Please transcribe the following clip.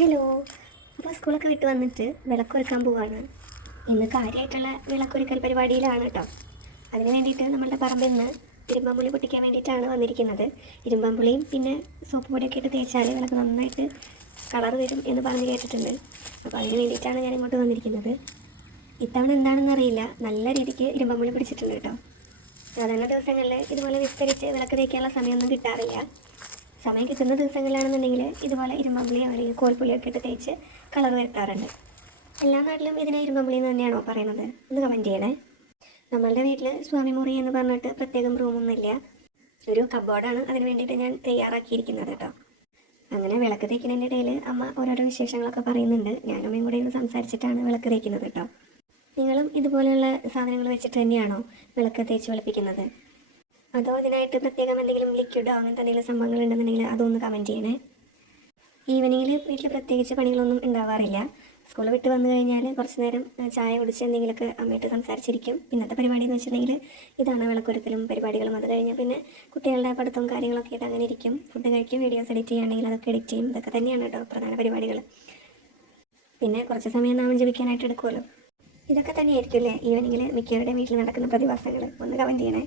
Hello. അപ്പോൾ സ്കൂളൊക്കെ വിട്ട് വന്നിട്ട് വിളക്കൊരുക്കാൻ പോവാണ്. ഇന്ന് കാര്യമായിട്ടുള്ള വിളക്കൊരുക്കൽ പരിപാടിയിലാണ് കേട്ടോ. അതിന് വേണ്ടിയിട്ട് നമ്മളുടെ പറമ്പിൽ നിന്ന് ഇരുമ്പാമ്പുളി പൊട്ടിക്കാൻ വേണ്ടിയിട്ടാണ് വന്നിരിക്കുന്നത്. ഇരുമ്പാമ്പുളിയും പിന്നെ സോപ്പ് പൊടിയൊക്കെ ഇട്ട് തേച്ചാൽ വിളക്ക് നന്നായിട്ട് കളർ വരും എന്ന് പറഞ്ഞ് കേട്ടിട്ടുണ്ട്. അപ്പോൾ അതിന് വേണ്ടിയിട്ടാണ് ഞാൻ ഇങ്ങോട്ട് വന്നിരിക്കുന്നത്. ഇത്തവണ എന്താണെന്ന് അറിയില്ല, നല്ല രീതിക്ക് ഇരുമ്പാമ്പുളി പിടിച്ചിട്ടുണ്ട് കേട്ടോ. സാധാരണ ദിവസങ്ങളിൽ ഇതുപോലെ വിസ്തരിച്ച് വിളക്ക് തേക്കാനുള്ള സമയമൊന്നും കിട്ടാറില്ല. സമയം കിട്ടുന്ന ദിവസങ്ങളിലാണെന്നുണ്ടെങ്കിൽ ഇതുപോലെ ഇരുമ്പമ്പുളിയോ അല്ലെങ്കിൽ കോൽപ്പുളിയൊക്കെ ഇട്ട് തേച്ച് കളർ വരുത്താറുണ്ട്. എല്ലാ നാട്ടിലും ഇതിനെ ഇരുമ്പമ്പുളി എന്ന് തന്നെയാണോ പറയുന്നത്? ഒന്ന് കമൻറ്റ് ചെയ്യണേ. നമ്മളുടെ വീട്ടിൽ സ്വാമി മുറി എന്ന് പറഞ്ഞിട്ട് പ്രത്യേകം റൂമൊന്നുമില്ല, ഒരു കബോർഡാണ് അതിന് വേണ്ടിയിട്ട് ഞാൻ തയ്യാറാക്കിയിരിക്കുന്നത് കേട്ടോ. അങ്ങനെ വിളക്ക് തേക്കുന്നതിൻ്റെ ഇടയിൽ അമ്മ ഓരോരോ വിശേഷങ്ങളൊക്കെ പറയുന്നുണ്ട്. ഞാനമ്മയും കൂടെ ഇന്ന് സംസാരിച്ചിട്ടാണ് വിളക്ക് തേക്കുന്നത് കേട്ടോ. നിങ്ങളും ഇതുപോലെയുള്ള സാധനങ്ങൾ വെച്ചിട്ട് തന്നെയാണോ വിളക്ക് തേച്ച് വെളുപ്പിക്കുന്നത്? അതോ ഇതിനായിട്ട് പ്രത്യേകം എന്തെങ്കിലും ലിക്വിഡോ അങ്ങനത്തെ എന്തെങ്കിലും സംഭവങ്ങൾ ഉണ്ടെന്നുണ്ടെങ്കിൽ അതൊന്ന് കമൻറ്റ് ചെയ്യണേ. ഈവനിങ്ങിൽ വീട്ടിൽ പ്രത്യേകിച്ച് പണികളൊന്നും ഉണ്ടാവാറില്ല. സ്കൂൾ വിട്ട് വന്നു കഴിഞ്ഞാൽ കുറച്ച് നേരം ചായ കുടിച്ച് എന്തെങ്കിലുമൊക്കെ അമ്മയിട്ട് സംസാരിച്ചിരിക്കും. ഇന്നത്തെ പരിപാടി എന്ന് വെച്ചിട്ടുണ്ടെങ്കിൽ ഇതാണ് വിളക്കൊരുക്കലും പരിപാടികളും. അത് കഴിഞ്ഞാൽ പിന്നെ കുട്ടികളുടെ പഠിത്തവും കാര്യങ്ങളൊക്കെ ആയിട്ട് അങ്ങനെ ഇരിക്കും. ഫുഡ് കഴിക്കും, വീഡിയോസ് എഡിറ്റ് ചെയ്യുകയാണെങ്കിൽ അതൊക്കെ എഡിറ്റ് ചെയ്യും. ഇതൊക്കെ തന്നെയാണ് കേട്ടോ പ്രധാന പരിപാടികൾ. പിന്നെ കുറച്ച് സമയം നാമം ജപിക്കാനായിട്ട് എടുക്കുമല്ലോ. ഇതൊക്കെ തന്നെയായിരിക്കും അല്ലേ ഈവനിങ്ങിൽ മിക്കവരുടെ വീട്ടിൽ നടക്കുന്ന പ്രതിഭാസങ്ങൾ? ഒന്ന് കമൻറ്റ് ചെയ്യണേ.